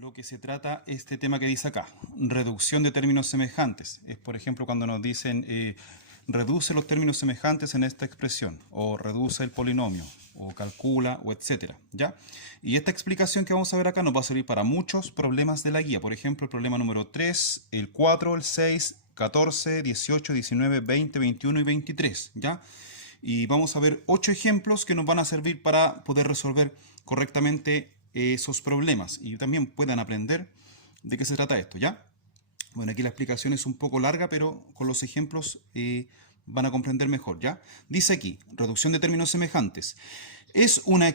lo que se trata este tema que dice acá, reducción de términos semejantes. Es, por ejemplo, cuando nos dicen reduce los términos semejantes en esta expresión, o reduce el polinomio, o calcula, o etcétera, ¿ya? Y esta explicación que vamos a ver acá nos va a servir para muchos problemas de la guía. Por ejemplo, el problema número 3, el 4, el 6, 14, 18, 19, 20, 21 y 23, ¿ya? Y vamos a ver 8 ejemplos que nos van a servir para poder resolver correctamente esos problemas y también puedan aprender de qué se trata esto, ¿ya? Bueno, aquí la explicación es un poco larga, pero con los ejemplos van a comprender mejor, ¿ya? Dice aquí, reducción de términos semejantes. Es una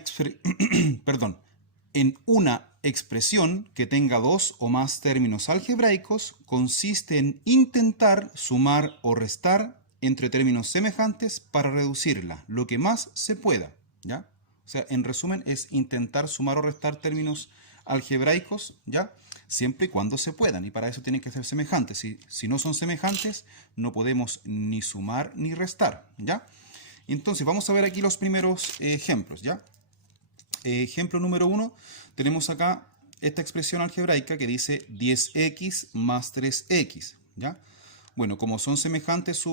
perdón, en una expresión que tenga dos o más términos algebraicos, consiste en intentar sumar o restar entre términos semejantes para reducirla, lo que más se pueda, ¿ya? O sea, en resumen, es intentar sumar o restar términos algebraicos, ¿ya? Siempre y cuando se puedan, y para eso tienen que ser semejantes. Si no son semejantes, no podemos ni sumar ni restar, ¿ya? Entonces, vamos a ver aquí los primeros ejemplos, ¿ya? Ejemplo número 1, tenemos acá esta expresión algebraica que dice 10x más 3x, ¿ya? Bueno, como son semejantes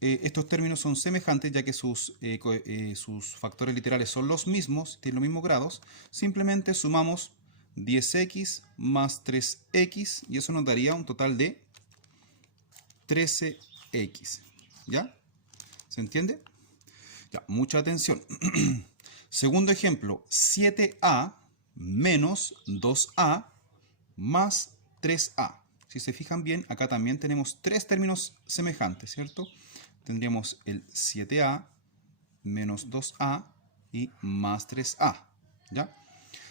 estos términos son semejantes ya que sus factores literales son los mismos, tienen los mismos grados, simplemente sumamos 10x más 3x y eso nos daría un total de 13x, ¿ya? ¿Se entiende? Ya, mucha atención. Segundo ejemplo, 7a menos 2a más 3a. Si se fijan bien, acá también tenemos tres términos semejantes, ¿cierto? Tendríamos el 7a menos 2a y más 3a, ¿ya?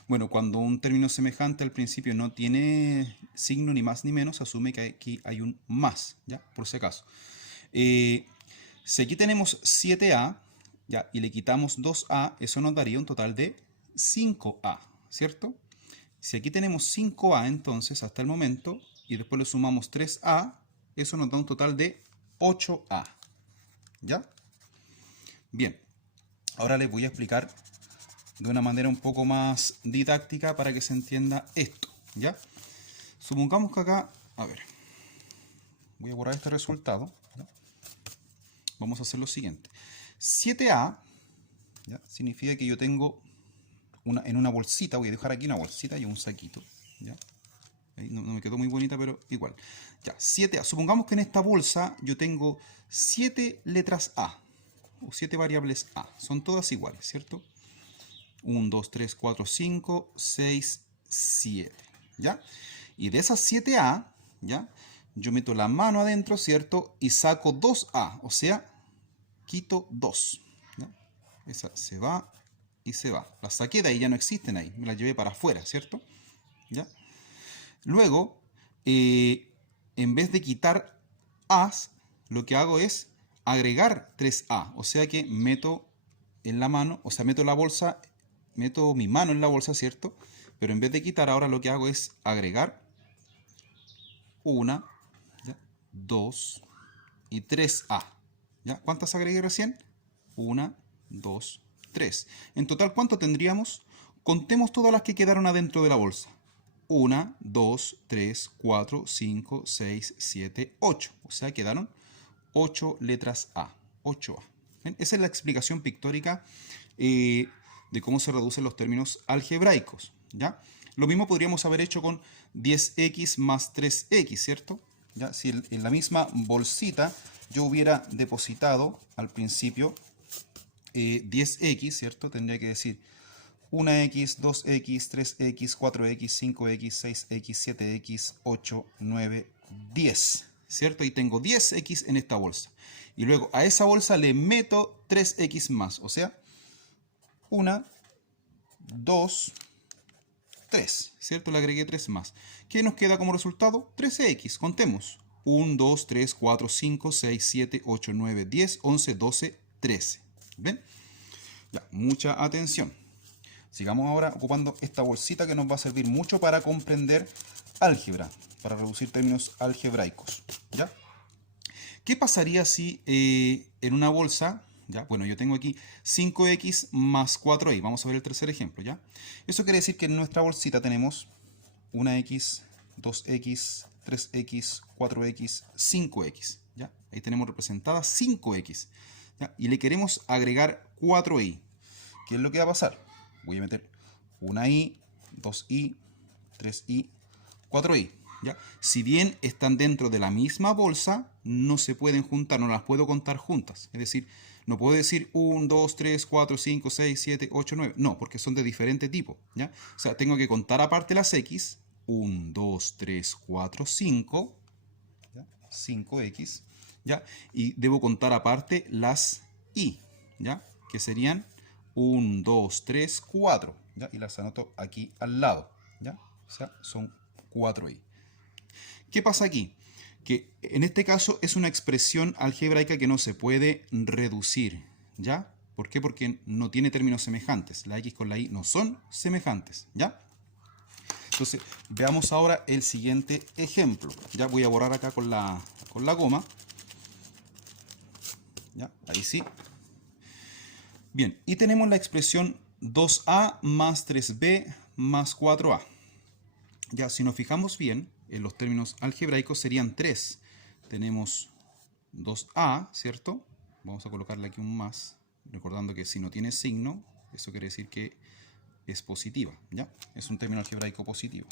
Bueno, cuando un término semejante al principio no tiene signo ni más ni menos, asume que aquí hay un más, ¿ya? Por si acaso. Si aquí tenemos 7a, ¿ya? Y le quitamos 2a, eso nos daría un total de 5a, ¿cierto? Si aquí tenemos 5a entonces hasta el momento y después le sumamos 3a, eso nos da un total de 8a, ¿ya? Bien, ahora les voy a explicar de una manera un poco más didáctica para que se entienda esto, ¿ya? Supongamos que acá, a ver, voy a borrar este resultado, ¿ya? Vamos a hacer lo siguiente. 7a, ¿ya? Significa que yo tengo en una bolsita, voy a dejar aquí una bolsita y un saquito, ¿ya? Ahí no me quedó muy bonita, pero igual. Ya, 7a. Supongamos que en esta bolsa yo tengo 7 letras A, o 7 variables A. Son todas iguales, ¿cierto? 1, 2, 3, 4, 5, 6, 7, ¿ya? Y de esas 7A, ¿ya? Yo meto la mano adentro, ¿cierto? Y saco 2A, o sea, quito 2, ¿ya? Esa se va y se va. Las saqué de ahí, ya no existen ahí. Me las llevé para afuera, ¿cierto? ¿Ya? Luego, en vez de quitar A's, lo que hago es agregar 3A. O sea que meto en la mano, o sea, meto la bolsa, meto mi mano en la bolsa, ¿cierto? Pero en vez de quitar, ahora lo que hago es agregar 1, 2 y 3A. ¿Ya? ¿Cuántas agregué recién? 1, 2, 3. En total, ¿cuánto tendríamos? Contemos todas las que quedaron adentro de la bolsa. 1, 2, 3, 4, 5, 6, 7, 8. O sea, quedaron 8 letras A. 8A. ¿Ven? Esa es la explicación pictórica de cómo se reducen los términos algebraicos, ¿ya? Lo mismo podríamos haber hecho con 10x más 3x, ¿cierto? ¿Ya? Si en la misma bolsita yo hubiera depositado al principio 10x, ¿cierto? Tendría que decir 1x, 2x, 3x, 4x, 5x, 6x, 7x, 8, 9, 10, ¿cierto? Y tengo 10x en esta bolsa. Y luego a esa bolsa le meto 3x más, o sea, 1, 2, 3, ¿cierto? Le agregué 3 más. ¿Qué nos queda como resultado? 13x. Contemos. 1, 2, 3, 4, 5, 6, 7, 8, 9, 10, 11, 12, 13. ¿Ven? Ya, mucha atención. Sigamos ahora ocupando esta bolsita que nos va a servir mucho para comprender álgebra, para reducir términos algebraicos, ¿ya? ¿Qué pasaría si en una bolsa, ¿ya? Bueno, yo tengo aquí 5x más 4y. Vamos a ver el tercer ejemplo, ¿ya? Eso quiere decir que en nuestra bolsita tenemos 1x, 2x, 3x, 4x, 5x. ¿Ya? Ahí tenemos representadas 5x. ¿Ya? Y le queremos agregar 4y. ¿Qué es lo que va a pasar? Voy a meter 1y, 2y, 3y, 4y. ¿Ya? Si bien están dentro de la misma bolsa, no se pueden juntar, no las puedo contar juntas. Es decir, no puedo decir 1, 2, 3, 4, 5, 6, 7, 8, 9. No, porque son de diferente tipo. ¿Ya? O sea, tengo que contar aparte las x. 1, 2, 3, 4, 5. ¿Ya? 5x. ¿Ya? Y debo contar aparte las y. ¿Ya? Que serían 1, 2, 3, 4. ¿Ya? Y las anoto aquí al lado. ¿Ya? O sea, son 4y. ¿Qué pasa aquí? Que en este caso es una expresión algebraica que no se puede reducir, ¿ya? ¿Por qué? Porque no tiene términos semejantes. La x con la y no son semejantes, ¿ya? Entonces, veamos ahora el siguiente ejemplo. Ya voy a borrar acá con la goma. ¿Ya? Ahí sí. Bien, y tenemos la expresión 2a más 3b más 4a. Ya, si nos fijamos bien, en los términos algebraicos serían 3. Tenemos 2a, ¿cierto? Vamos a colocarle aquí un más, recordando que si no tiene signo, eso quiere decir que es positiva, ¿ya? Es un término algebraico positivo,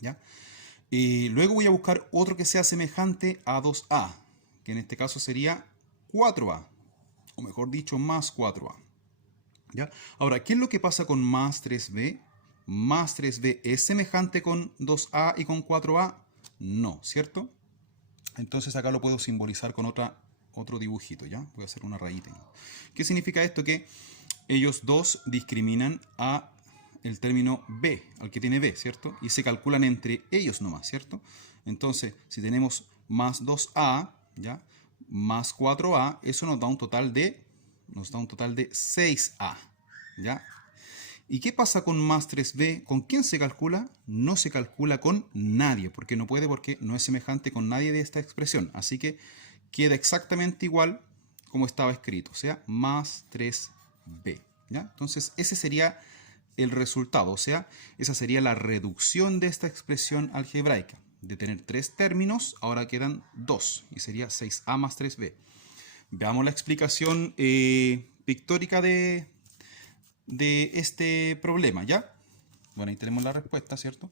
¿ya? Luego voy a buscar otro que sea semejante a 2a, que en este caso sería 4a, o mejor dicho, más 4a, ¿ya? Ahora, ¿qué es lo que pasa con más 3b? Más 3b es semejante con 2a y con 4a, no, ¿cierto? Entonces acá lo puedo simbolizar con otro dibujito, ¿ya? Voy a hacer una rayita. ¿Qué significa esto? Que ellos dos discriminan a el término b, al que tiene b, ¿cierto? Y se calculan entre ellos nomás, ¿cierto? Entonces, si tenemos más 2a, ¿ya? Más 4a, eso nos da un total de 6a, ¿ya? ¿Y qué pasa con más 3b? ¿Con quién se calcula? No se calcula con nadie, porque no puede, porque no es semejante con nadie de esta expresión. Así que queda exactamente igual como estaba escrito, o sea, más 3b. ¿Ya? Entonces, ese sería el resultado, o sea, esa sería la reducción de esta expresión algebraica. De tener 3 términos, ahora quedan 2, y sería 6a más 3b. Veamos la explicación pictórica de este problema, ¿ya? Bueno, ahí tenemos la respuesta, ¿cierto?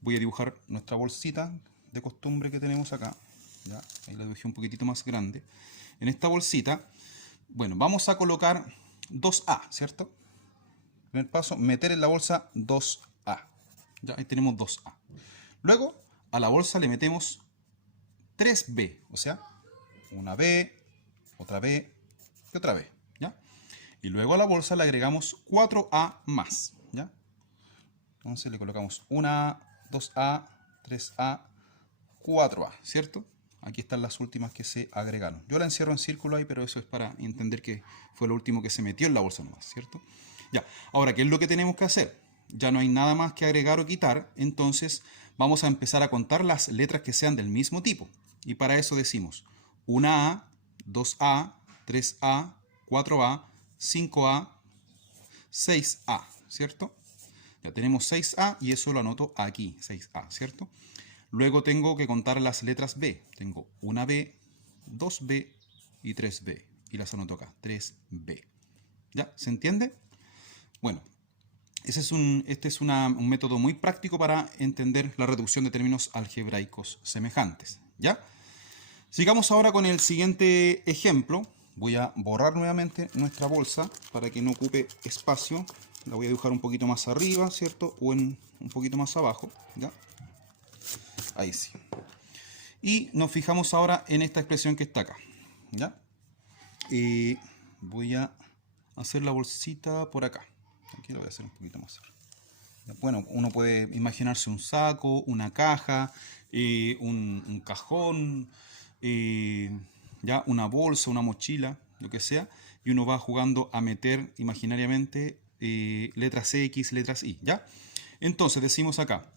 Voy a dibujar nuestra bolsita de costumbre que tenemos acá, ¿ya? Ahí la dibujé un poquitito más grande. En esta bolsita, bueno, vamos a colocar 2A, ¿cierto? Primer paso, meter en la bolsa 2A. Ya, ahí tenemos 2A. Luego, a la bolsa le metemos 3B, o sea, una B, otra B y otra B, ¿ya? Y luego a la bolsa le agregamos 4A más, ¿ya? Entonces le colocamos 1A, 2A, 3A, 4A, ¿cierto? Aquí están las últimas que se agregaron. Yo la encierro en círculo ahí, pero eso es para entender que fue lo último que se metió en la bolsa nomás, ¿cierto? Ya, ahora, ¿qué es lo que tenemos que hacer? Ya no hay nada más que agregar o quitar, entonces vamos a empezar a contar las letras que sean del mismo tipo. Y para eso decimos 1A, 2A, 3A, 4A, 5A, 6A, ¿cierto? Ya tenemos 6A y eso lo anoto aquí, 6A, ¿cierto? Luego tengo que contar las letras B. Tengo una B, 2B y 3B. Y las anoto acá, 3B. ¿Ya? ¿Se entiende? Bueno, este es un método muy práctico para entender la reducción de términos algebraicos semejantes. ¿Ya? Sigamos ahora con el siguiente ejemplo. Voy a borrar nuevamente nuestra bolsa para que no ocupe espacio. La voy a dibujar un poquito más arriba, ¿cierto? O un poquito más abajo, ¿ya? Ahí sí. Y nos fijamos ahora en esta expresión que está acá, ¿ya? Voy a hacer la bolsita por acá. Aquí la voy a hacer un poquito más arriba. Bueno, uno puede imaginarse un saco, una caja, un cajón, ya una bolsa, una mochila, lo que sea, y uno va jugando a meter imaginariamente letras X, letras Y, ¿ya? Entonces decimos acá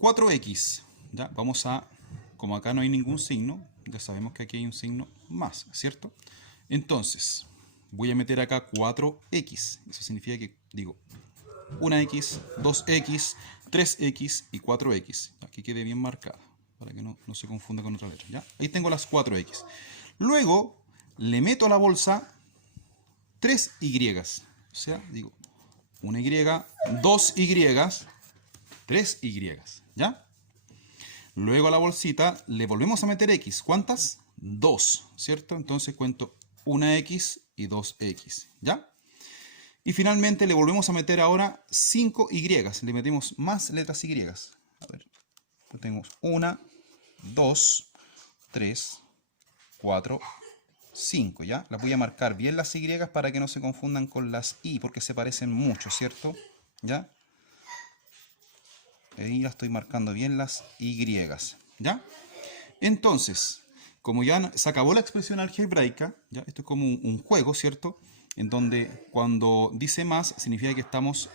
4X, ¿ya? Vamos a, como acá no hay ningún signo, ya sabemos que aquí hay un signo más, ¿cierto? Entonces voy a meter acá 4X, eso significa que digo 1X, 2X, 3x y 4x. Aquí quede bien marcada, para que no se confunda con otra letra, ¿ya? Ahí tengo las 4x. Luego, le meto a la bolsa 3y. O sea, digo, una y, dos y, 3y, ¿ya? Luego a la bolsita le volvemos a meter x. ¿Cuántas? 2, ¿cierto? Entonces cuento una x y 2x, ¿ya? Y finalmente le volvemos a meter ahora 5y. Le metemos más letras y. A ver, pues tenemos 1, 2, 3, 4, 5, ¿ya? Las voy a marcar bien las y para que no se confundan con las i, porque se parecen mucho, ¿cierto? ¿Ya? Ahí ya estoy marcando bien las y, ¿ya? Entonces, como ya se acabó la expresión algebraica, ¿ya? Esto es como un juego, ¿cierto? En donde cuando dice más, significa que estamos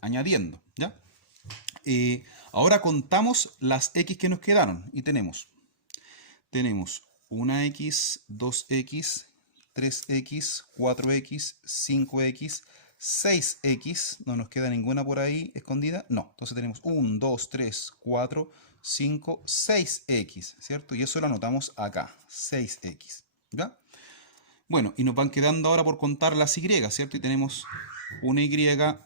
añadiendo, ¿ya? Ahora contamos las x que nos quedaron y tenemos una x, 2x, 3x, 4x, 5x, 6x, no nos queda ninguna por ahí escondida, no, entonces tenemos 1, 2, 3, 4, 5, 6x, ¿cierto? Y eso lo anotamos acá, 6x, ¿ya? Bueno, y nos van quedando ahora por contar las y, ¿cierto? Y tenemos una y, 2y,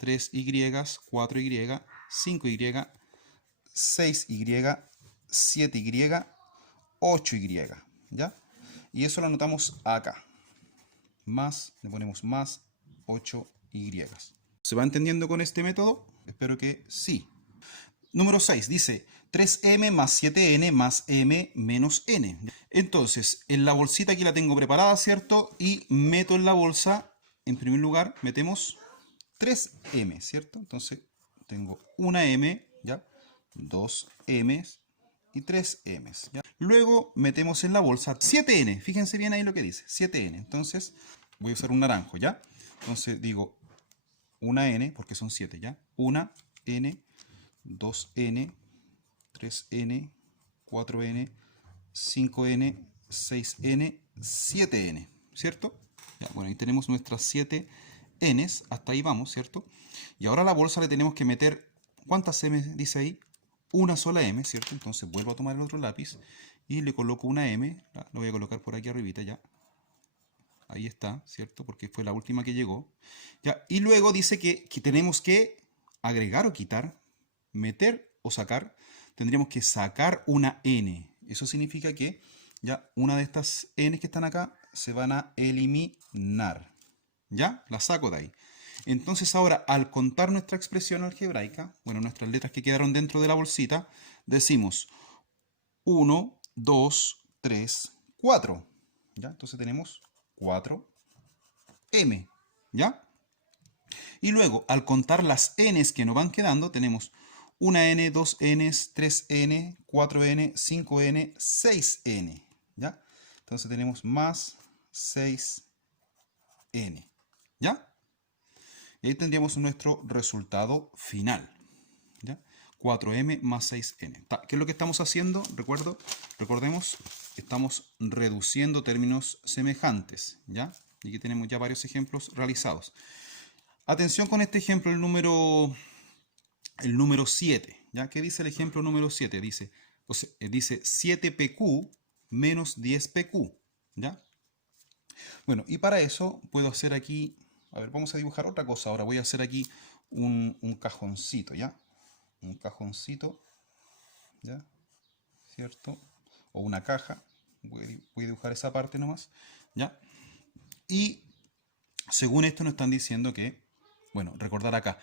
3y, 4y, 5y, 6y, 7y, 8y, ¿ya? Y eso lo anotamos acá. Más, le ponemos más 8y. ¿Se va entendiendo con este método? Espero que sí. Número 6 dice 3m más 7n más m menos n. Entonces, en la bolsita aquí la tengo preparada, ¿cierto? Y meto en la bolsa, en primer lugar, metemos 3m, ¿cierto? Entonces, tengo una m, ¿ya? 2m y 3m, ¿ya? Luego metemos en la bolsa 7n. Fíjense bien ahí lo que dice, 7n. Entonces, voy a usar un naranjo, ¿ya? Entonces, digo una n, porque son 7, ¿ya? Una n, 2n, 3n, 4n, 5n, 6n, 7n, ¿cierto? Ya, bueno, ahí tenemos nuestras 7 n's, hasta ahí vamos, ¿cierto? Y ahora a la bolsa le tenemos que meter, ¿cuántas m dice ahí? Una sola m, ¿cierto? Entonces vuelvo a tomar el otro lápiz y le coloco una m, lo voy a colocar por aquí arribita ya. Ahí está, ¿cierto? Porque fue la última que llegó. Ya, y luego dice que tenemos que agregar o quitar, meter o sacar. Tendríamos que sacar una n. Eso significa que ya una de estas n que están acá se van a eliminar. ¿Ya? La saco de ahí. Entonces ahora, al contar nuestra expresión algebraica, bueno, nuestras letras que quedaron dentro de la bolsita, decimos 1, 2, 3, 4. ¿Ya? Entonces tenemos 4m, ¿ya? Y luego, al contar las n's que nos van quedando, tenemos una n, 2 n's, 3n, 4n, 5n, 6n, ¿ya? Entonces tenemos más 6n, ¿ya? Y ahí tendríamos nuestro resultado final, ¿ya? 4m más 6n. ¿Qué es lo que estamos haciendo? Recordemos, estamos reduciendo términos semejantes, ¿ya? Y aquí tenemos ya varios ejemplos realizados. Atención con este ejemplo, el número 7, ¿ya? ¿Qué dice el ejemplo número 7? Dice 7pq menos 10pq, ¿ya? Bueno, y para eso puedo hacer aquí, a ver, vamos a dibujar otra cosa ahora. Voy a hacer aquí un cajoncito, ¿ya? Un cajoncito, ¿ya? ¿Cierto? O una caja. Voy a dibujar esa parte nomás, ¿ya? Y según esto nos están diciendo que, bueno, recordar acá,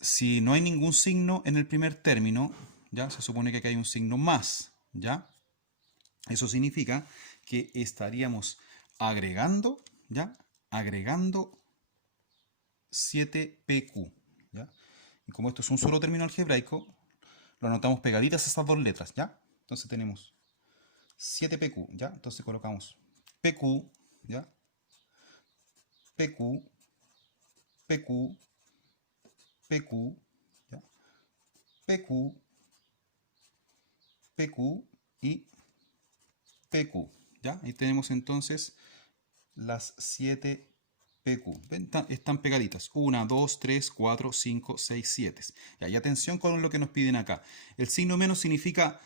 si no hay ningún signo en el primer término, ¿ya? Se supone que aquí hay un signo más, ¿ya? Eso significa que estaríamos agregando, ¿ya? Agregando 7pq, ¿ya? Y como esto es un solo término algebraico, lo anotamos pegaditas a estas dos letras, ¿ya? Entonces tenemos 7pq, ¿ya? Entonces colocamos pq, ¿ya? pq, pq, pq, ¿ya? pq, pq y pq, ¿ya? Ahí tenemos entonces las 7 PQ. ¿Ven? Están pegaditas. 1, 2, 3, 4, 5, 6, 7. Y atención con lo que nos piden acá. El signo menos significa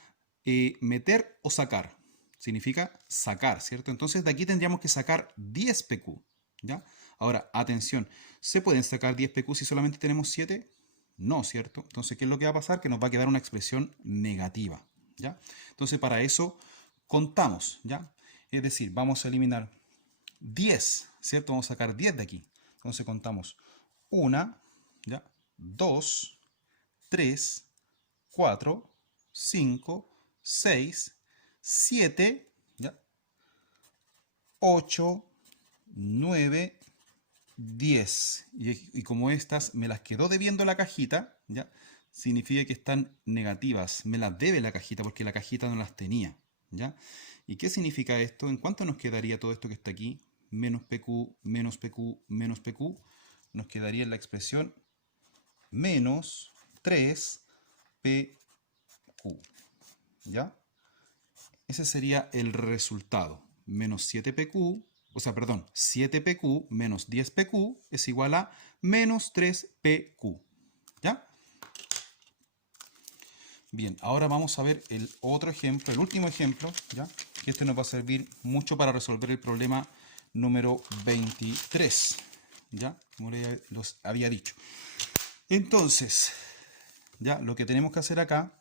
meter o sacar. Significa sacar, ¿cierto? Entonces de aquí tendríamos que sacar 10 PQ. ¿Ya? Ahora, atención. ¿Se pueden sacar 10 PQ si solamente tenemos 7? No, ¿cierto? Entonces, ¿qué es lo que va a pasar? Que nos va a quedar una expresión negativa. ¿Ya? Entonces, para eso contamos. ¿Ya? Es decir, vamos a eliminar 10, ¿cierto? Vamos a sacar 10 de aquí. Entonces contamos 1, ¿ya? 2, 3, 4, 5, 6, 7, ¿ya? 8, 9, 10. Y como estas me las quedó debiendo la cajita, ¿ya? Significa que están negativas. Me las debe la cajita porque la cajita no las tenía, ¿ya? ¿Y qué significa esto? ¿En cuánto nos quedaría todo esto que está aquí? Menos PQ, menos PQ, menos PQ. Nos quedaría en la expresión menos 3 PQ. ¿Ya? Ese sería el resultado. Menos 7 PQ, o sea, perdón, 7 PQ menos 10 PQ es igual a menos 3 PQ. ¿Ya? Bien, ahora vamos a ver el otro ejemplo, el último ejemplo, ¿ya? Que este nos va a servir mucho para resolver el problema número 23, ¿ya? Como los había dicho. Entonces, ya, lo que tenemos que hacer acá,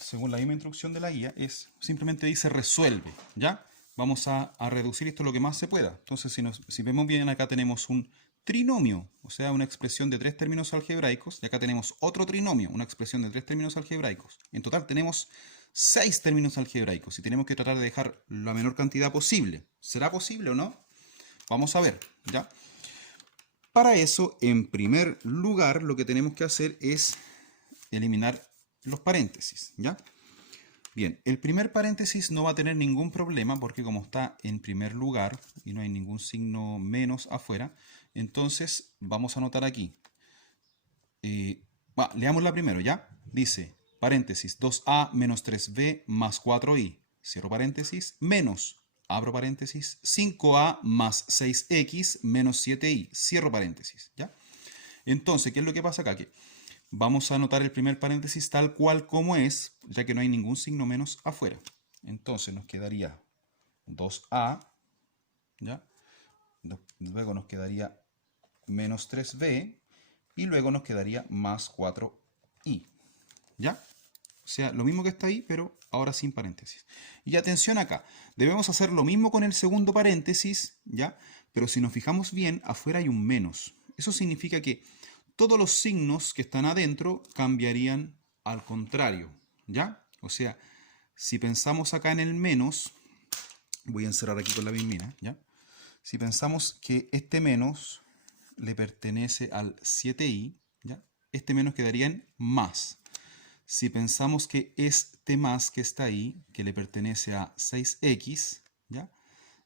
según la misma instrucción de la guía, es simplemente dice resuelve, ¿ya? Vamos a reducir esto lo que más se pueda. Entonces, si vemos bien, acá tenemos un trinomio, o sea, una expresión de 3 términos algebraicos, y acá tenemos otro trinomio, una expresión de 3 términos algebraicos. En total tenemos 6 términos algebraicos y tenemos que tratar de dejar la menor cantidad posible. ¿Será posible o no? Vamos a ver, ¿ya? Para eso, en primer lugar, lo que tenemos que hacer es eliminar los paréntesis, ¿ya? Bien, el primer paréntesis no va a tener ningún problema porque como está en primer lugar y no hay ningún signo menos afuera, entonces vamos a anotar aquí. Leámosla primero, ¿ya? Dice, paréntesis, 2a menos 3b más 4i, cierro paréntesis, menos, abro paréntesis, 5a más 6x menos 7i, cierro paréntesis, ¿ya? Entonces, ¿qué es lo que pasa acá? Que vamos a anotar el primer paréntesis tal cual como es, ya que no hay ningún signo menos afuera. Entonces nos quedaría 2a, ¿ya? Luego nos quedaría menos 3b y luego nos quedaría más 4i, ¿ya? O sea, lo mismo que está ahí, pero ahora sin paréntesis. Y atención acá, debemos hacer lo mismo con el segundo paréntesis, ¿ya? Pero si nos fijamos bien, afuera hay un menos. Eso significa que todos los signos que están adentro cambiarían al contrario, ¿ya? O sea, si pensamos acá en el menos, voy a encerrar aquí con la bismina, ¿ya? Si pensamos que este menos le pertenece al 7i, ¿ya? Este menos quedaría en más. Si pensamos que este más que está ahí, que le pertenece a 6x, ¿ya?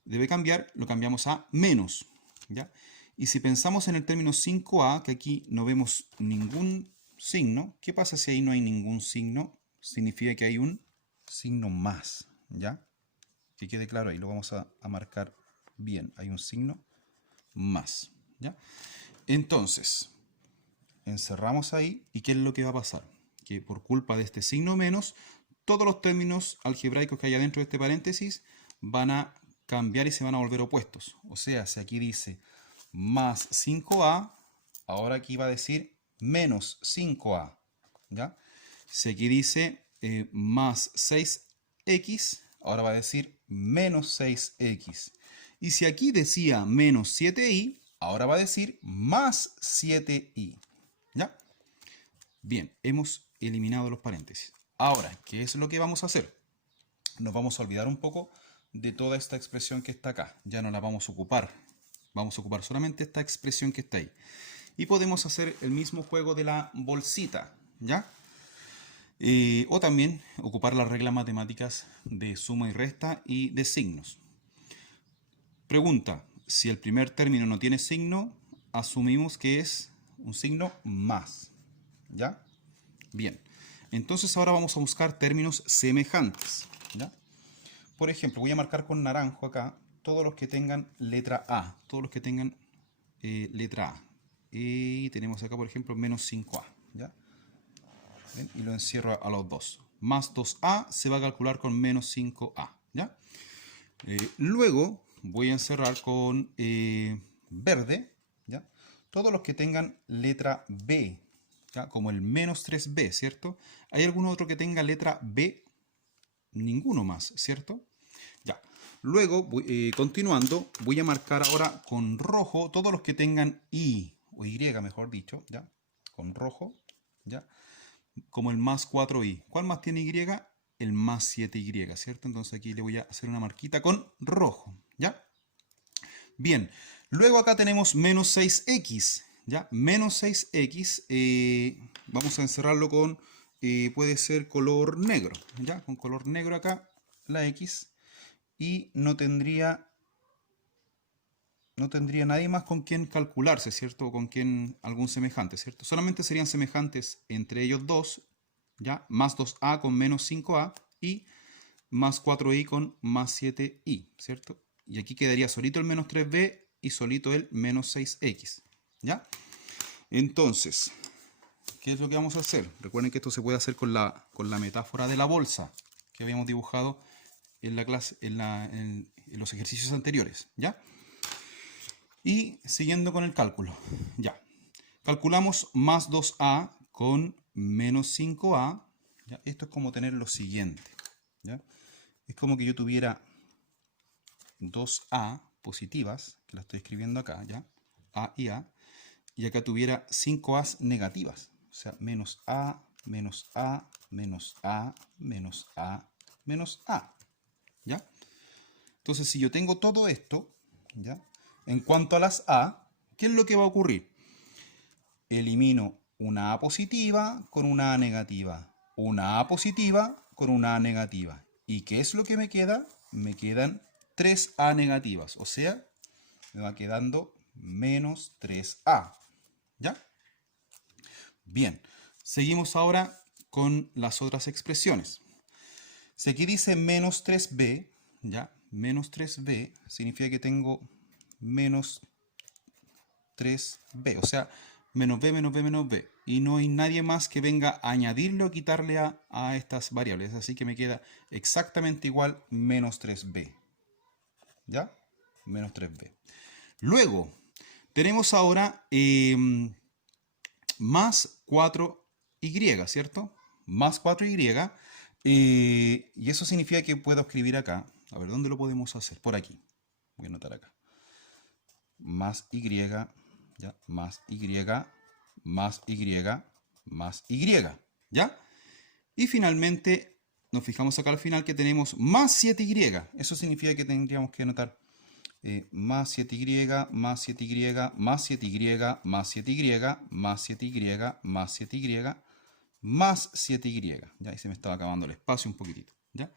Debe cambiar, lo cambiamos a menos, ¿ya? Y si pensamos en el término 5a, que aquí no vemos ningún signo, ¿qué pasa si ahí no hay ningún signo? Significa que hay un signo más, ¿ya? Que quede claro ahí, lo vamos a marcar bien. Hay un signo más, ¿ya? Entonces, encerramos ahí, ¿y qué es lo que va a pasar? Que por culpa de este signo menos, todos los términos algebraicos que hay adentro de este paréntesis van a cambiar y se van a volver opuestos. O sea, si aquí dice más 5a, ahora aquí va a decir menos 5a, ¿ya? Si aquí dice más 6x, ahora va a decir menos 6x. Y si aquí decía menos 7i, ahora va a decir más 7i, ¿ya? Bien, hemos eliminado los paréntesis. Ahora, ¿qué es lo que vamos a hacer? Nos vamos a olvidar un poco de toda esta expresión que está acá. Ya no la vamos a ocupar. Vamos a ocupar solamente esta expresión que está ahí. Y podemos hacer el mismo juego de la bolsita, ¿ya? O también ocupar las reglas matemáticas de suma y resta y de signos. Pregunta, si el primer término no tiene signo, asumimos que es un signo más, ¿ya? Bien, entonces ahora vamos a buscar términos semejantes, ¿ya? Por ejemplo, voy a marcar con naranjo acá todos los que tengan letra A, todos los que tengan letra A. Y tenemos acá, por ejemplo, menos 5A, ¿ya? ¿Ven? Y lo encierro a los dos. Más 2A se va a calcular con menos 5A, ¿ya? Luego voy a encerrar con verde, ¿ya? Todos los que tengan letra B, ¿ya? Como el menos 3B, ¿cierto? ¿Hay algún otro que tenga letra B? Ninguno más, ¿cierto? Ya. Luego, continuando, voy a marcar ahora con rojo todos los que tengan I, o Y, mejor dicho, ¿ya? Con rojo, ¿ya? Como el más 4i. ¿Cuál más tiene y? El más 7y, ¿cierto? Entonces aquí le voy a hacer una marquita con rojo, ¿ya? Bien, luego acá tenemos menos 6x, ¿ya? Menos 6x, vamos a encerrarlo con, puede ser color negro, ¿ya? Con color negro acá, la x, y no tendría nadie más con quien calcularse, ¿cierto? O con quien algún semejante, ¿cierto? Solamente serían semejantes entre ellos dos, ¿ya? Más 2a con menos 5a y más 4i con más 7i, ¿cierto? Y aquí quedaría solito el menos 3b y solito el menos 6x, ¿ya? Entonces, ¿qué es lo que vamos a hacer? Recuerden que esto se puede hacer con la metáfora de la bolsa que habíamos dibujado en la clase, en los ejercicios anteriores, ¿ya? Y siguiendo con el cálculo, ya. Calculamos más 2a con menos 5a. ¿Ya? Esto es como tener lo siguiente, ¿ya? Es como que yo tuviera 2a positivas, que la estoy escribiendo acá, ¿ya? A y A. Y acá tuviera 5a negativas. O sea, menos a, menos a, menos a, menos a, menos a. ¿Ya? Entonces, si yo tengo todo esto, ¿ya? En cuanto a las A, ¿qué es lo que va a ocurrir? Elimino una A positiva con una A negativa. Una A positiva con una A negativa. ¿Y qué es lo que me queda? Me quedan 3 A negativas. O sea, me va quedando menos 3A. ¿Ya? Bien. Seguimos ahora con las otras expresiones. Si aquí dice menos 3B, ¿ya? Menos 3B significa que tengo menos 3b, o sea, menos b, menos b, menos b. Y no hay nadie más que venga a añadirle o quitarle a estas variables. Así que me queda exactamente igual menos 3b. ¿Ya? Menos 3b. Luego, tenemos ahora más 4y, ¿cierto? Más 4y. Y eso significa que puedo escribir acá. A ver, ¿dónde lo podemos hacer? Por aquí. Voy a anotar acá. Más y, ¿ya? Más y, más y, más y, ¿ya? Y finalmente, nos fijamos acá al final que tenemos más 7y. Eso significa que tendríamos que anotar más 7y, más 7y, más 7y, más 7y, más 7y, más 7y, más 7y. Ya, ahí se me estaba acabando el espacio un poquitito, ¿ya?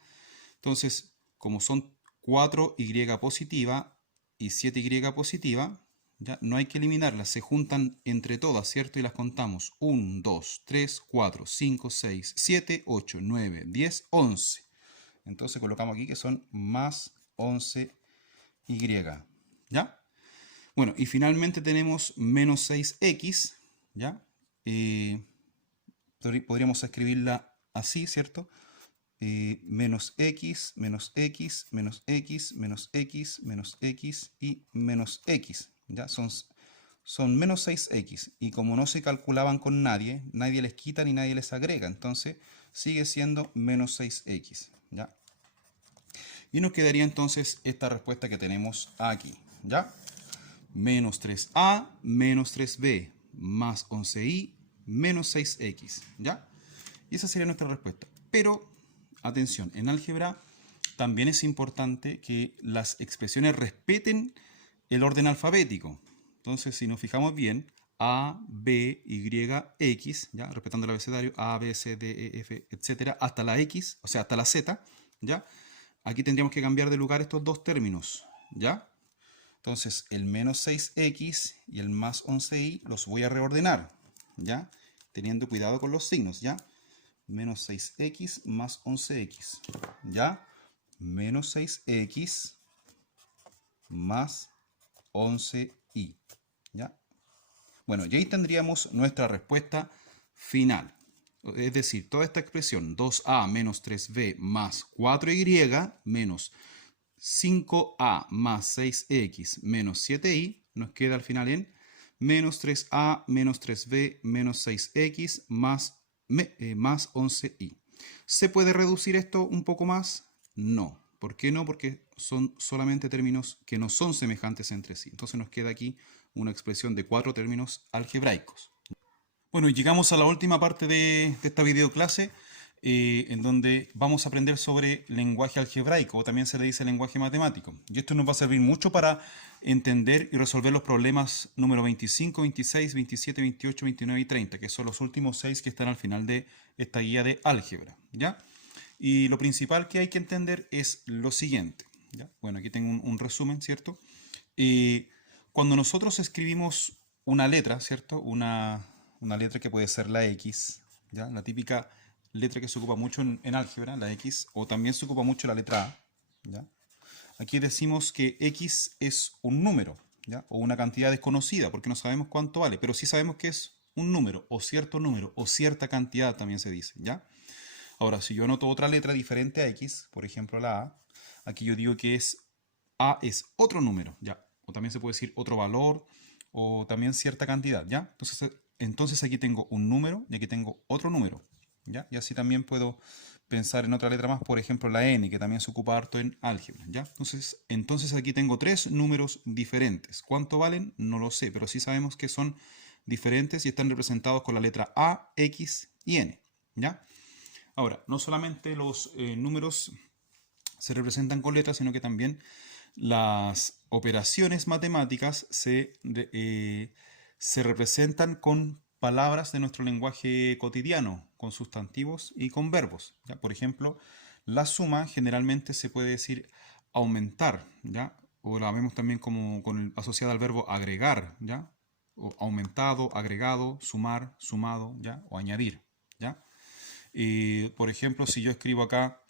Entonces, como son 4y positiva y 7y positiva, ¿ya? No hay que eliminarlas, se juntan entre todas, ¿cierto? Y las contamos. 1, 2, 3, 4, 5, 6, 7, 8, 9, 10, 11. Entonces colocamos aquí que son más 11y, ¿ya? Bueno, y finalmente tenemos menos 6x, ¿ya? Podríamos escribirla así, ¿cierto? Menos x, menos x, menos x, menos x, menos x y menos x. ¿Ya? Son menos 6x. Y como no se calculaban con nadie, nadie les quita ni nadie les agrega. Entonces sigue siendo menos 6x. ¿Ya? Y nos quedaría entonces esta respuesta que tenemos aquí. ¿Ya? Menos 3a, menos 3b, más 11i, menos 6x. ¿Ya? Y esa sería nuestra respuesta. Pero atención, en álgebra también es importante que las expresiones respeten el orden alfabético. Entonces, si nos fijamos bien, A, B, Y, X, ¿ya? Respetando el abecedario, A, B, C, D, E, F, etcétera, hasta la X, o sea, hasta la Z, ¿ya? Aquí tendríamos que cambiar de lugar estos dos términos, ¿ya? Entonces, el menos 6x y el más 11y los voy a reordenar, ¿ya? Teniendo cuidado con los signos, ¿ya? Menos 6x más 11x, ¿ya? Menos 6x más 11i. ¿Ya? Bueno, y ahí tendríamos nuestra respuesta final. Es decir, toda esta expresión 2a menos 3b más 4y menos 5a más 6x menos 7y nos queda al final en menos 3a menos 3b menos 6x más 11y. ¿Se puede reducir esto un poco más? No. ¿Por qué no? Porque son solamente términos que no son semejantes entre sí. Entonces nos queda aquí una expresión de 4 términos algebraicos. Bueno, y llegamos a la última parte de esta videoclase, en donde vamos a aprender sobre lenguaje algebraico, o también se le dice lenguaje matemático. Y esto nos va a servir mucho para entender y resolver los problemas número 25, 26, 27, 28, 29 y 30, que son los últimos 6 que están al final de esta guía de álgebra, ¿ya? Y lo principal que hay que entender es lo siguiente, ¿ya? Bueno, aquí tengo un resumen, ¿cierto? Cuando nosotros escribimos una letra, ¿cierto? Una letra que puede ser la X, ¿ya? La típica letra que se ocupa mucho en álgebra, la X, o también se ocupa mucho la letra A, ¿ya? Aquí decimos que X es un número, ¿ya? O una cantidad desconocida, porque no sabemos cuánto vale, pero sí sabemos que es un número, o cierta cantidad también se dice, ¿ya? Ahora, si yo anoto otra letra diferente a X, por ejemplo la A, aquí yo digo que A es otro número, ¿ya? O también se puede decir otro valor, o también cierta cantidad, ¿ya? Entonces aquí tengo un número y aquí tengo otro número, ¿ya? Y así también puedo pensar en otra letra más, por ejemplo la N, que también se ocupa harto en álgebra, ¿ya? Entonces aquí tengo 3 números diferentes. ¿Cuánto valen? No lo sé, pero sí sabemos que son diferentes y están representados con la letra A, X y N, ¿ya? Ahora, no solamente los números se representan con letras, sino que también las operaciones matemáticas se representan con palabras de nuestro lenguaje cotidiano, con sustantivos y con verbos, ¿ya? Por ejemplo, la suma generalmente se puede decir aumentar, ¿ya? O la vemos también como asociada al verbo agregar, ¿ya? O aumentado, agregado, sumar, sumado, ¿ya? O añadir, ¿ya? Por ejemplo, si yo escribo acá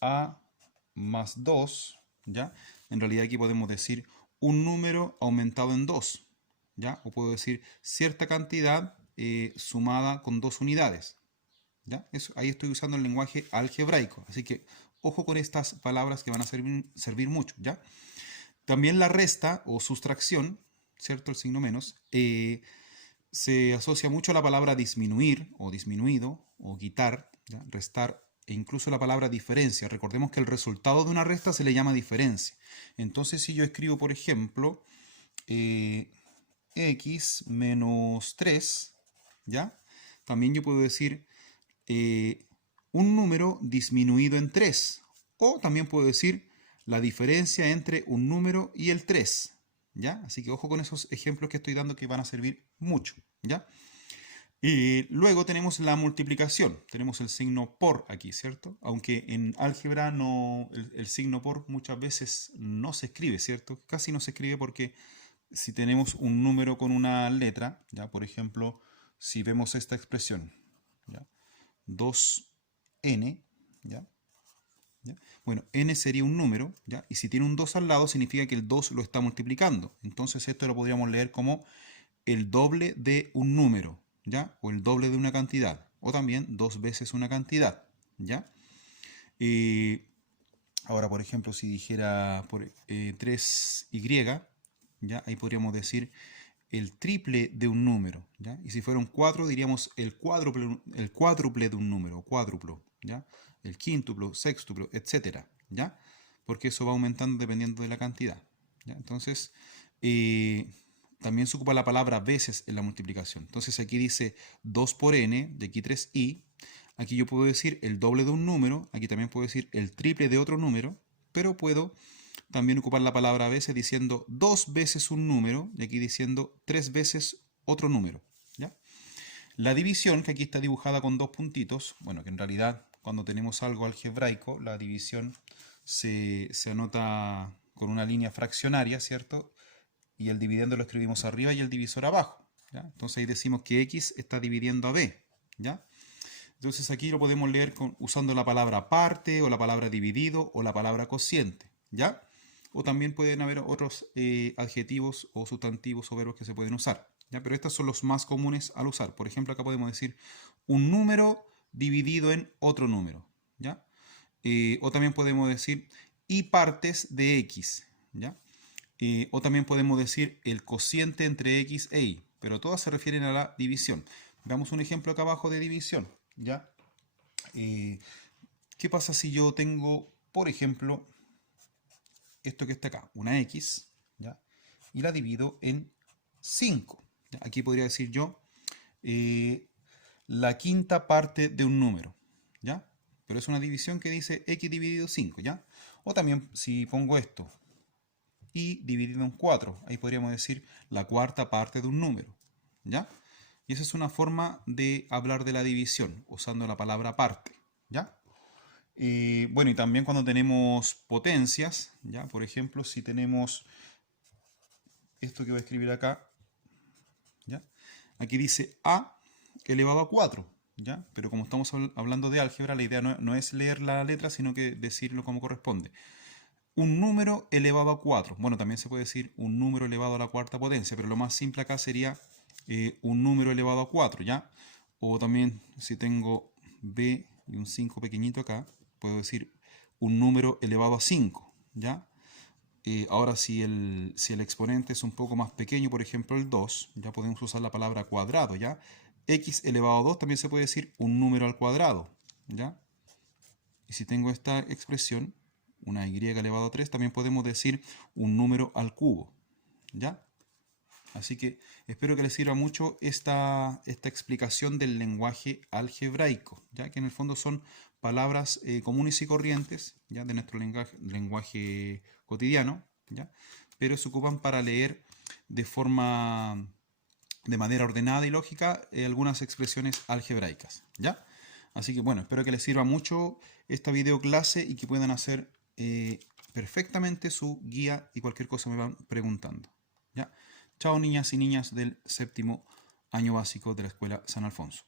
A más 2, ¿ya? En realidad aquí podemos decir un número aumentado en 2, ¿ya? O puedo decir cierta cantidad sumada con 2 unidades, ¿ya? Ahí estoy usando el lenguaje algebraico, así que ojo con estas palabras que van a servir mucho, ¿ya? También la resta o sustracción, ¿cierto? El signo menos, se asocia mucho a la palabra disminuir o disminuido o quitar, ¿ya? Restar e incluso la palabra diferencia. Recordemos que el resultado de una resta se le llama diferencia. Entonces si yo escribo, por ejemplo, x menos 3, ¿ya? También yo puedo decir un número disminuido en 3. O también puedo decir la diferencia entre un número y el 3. ¿Ya? Así que ojo con esos ejemplos que estoy dando que van a servir mucho, ¿ya? Y luego tenemos la multiplicación, tenemos el signo por aquí, ¿cierto? Aunque en álgebra el signo por muchas veces no se escribe, ¿cierto? Casi no se escribe porque si tenemos un número con una letra, ¿ya? Por ejemplo, si vemos esta expresión, ¿ya? 2n, ¿ya? ¿Ya? Bueno, n sería un número, ¿ya? Y si tiene un 2 al lado, significa que el 2 lo está multiplicando. Entonces esto lo podríamos leer como el doble de un número, ¿ya? O el doble de una cantidad. O también 2 veces una cantidad, ¿ya? Ahora, por ejemplo, si dijera 3y, ¿ya? Ahí podríamos decir el triple de un número, ¿ya? Y si fuera un 4, diríamos el cuádruple de un número, cuádruplo, ¿ya? El quíntuplo, sextuplo, etcétera, ¿ya? Porque eso va aumentando dependiendo de la cantidad, ¿ya? Entonces, también se ocupa la palabra veces en la multiplicación. Entonces aquí dice 2 por n, de aquí 3i. Aquí yo puedo decir el doble de un número, aquí también puedo decir el triple de otro número, pero puedo también ocupar la palabra veces diciendo 2 veces un número, y aquí diciendo 3 veces otro número, ¿ya? La división, que aquí está dibujada con 2 puntitos, bueno, que en realidad cuando tenemos algo algebraico, la división se anota con una línea fraccionaria, ¿cierto? Y el dividendo lo escribimos arriba y el divisor abajo, ¿ya? Entonces ahí decimos que x está dividiendo a b, ¿ya? Entonces aquí lo podemos leer usando la palabra parte, o la palabra dividido, o la palabra cociente, ¿ya? o también pueden haber otros adjetivos o sustantivos o verbos que se pueden usar, ¿ya? Pero estos son los más comunes al usar. Por ejemplo, acá podemos decir un número dividido en otro número, ¿ya? O también podemos decir y partes de x, ¿ya? O también podemos decir el cociente entre x e y, pero todas se refieren a la división. Veamos un ejemplo acá abajo de división, ¿ya? ¿Qué pasa si yo tengo, por ejemplo, esto que está acá, una x, ¿ya? Y la divido en 5. ¿Ya? Aquí podría decir yo la quinta parte de un número, ¿ya? Pero es una división que dice x dividido 5, ¿ya? O también si pongo esto, y dividido en 4, ahí podríamos decir la cuarta parte de un número, ¿ya? Y esa es una forma de hablar de la división, usando la palabra parte, ¿ya? Bueno, y también cuando tenemos potencias, ¿ya? Por ejemplo, si tenemos esto que voy a escribir acá, ¿ya? Aquí dice a elevado a 4, ¿ya? Pero como estamos hablando de álgebra, la idea no es leer la letra, sino que decirlo como corresponde. Un número elevado a 4. Bueno, también se puede decir un número elevado a la cuarta potencia, pero lo más simple acá sería un número elevado a 4, ¿ya? O también si tengo b y un 5 pequeñito acá, puedo decir un número elevado a 5, ¿ya? Ahora si el exponente es un poco más pequeño, por ejemplo el 2, ya podemos usar la palabra cuadrado, ¿ya? X elevado a 2 también se puede decir un número al cuadrado, ¿ya? Y si tengo esta expresión, una y elevado a 3, también podemos decir un número al cubo, ¿ya? Así que espero que les sirva mucho esta explicación del lenguaje algebraico, ya que en el fondo son palabras comunes y corrientes, ya de nuestro lenguaje cotidiano, ¿ya? Pero se ocupan para leer de manera ordenada y lógica algunas expresiones algebraicas, ¿ya? Así que bueno, espero que les sirva mucho esta video clase y que puedan hacer perfectamente su guía y cualquier cosa me van preguntando, ¿ya? Chao niñas y niñas del 7º año básico de la Escuela San Alfonso.